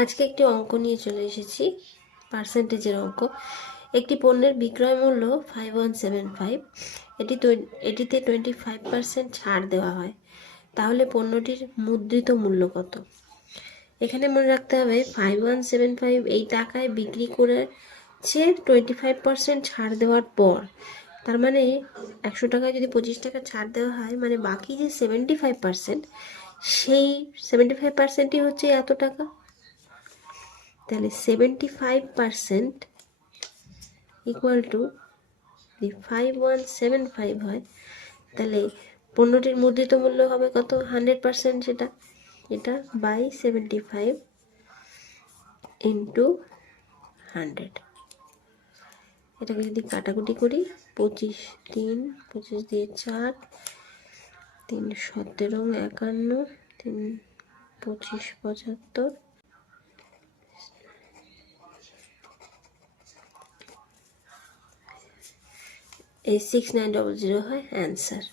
আজকে একটি অঙ্ক নিয়ে চলে এসেছি, পার্সেন্টেজের অঙ্ক। একটি পণ্যের বিক্রয় মূল্য 5175, এটিতে 25% ছাড় দেওয়া হয়, তাহলে পণ্যটির মুদ্রিত মূল্য কত? এখানে মনে রাখতে হবে 5175 এই টাকায় বিক্রি করেছে 25% ছাড় দেওয়ার পর। তার মানে 100 টাকায় যদি 25 টাকা ছাড় দেওয়া হয়, মানে বাকি যে 75%, সেই 75%ই হচ্ছে এত টাকা। তাহলে 75% ইকুয়াল টু 5175 হয়, তাহলে পণ্যটির মুদ্রিত মূল্য হবে কত? 100%, সেটা এটা বাই 75 ইন্টু 100। এটাকে যদি কাটাকুটি করি, 25 3 25 দিয়ে 4, 3 17 51, 3 25 75, এই 6900 হয় অ্যান্সার।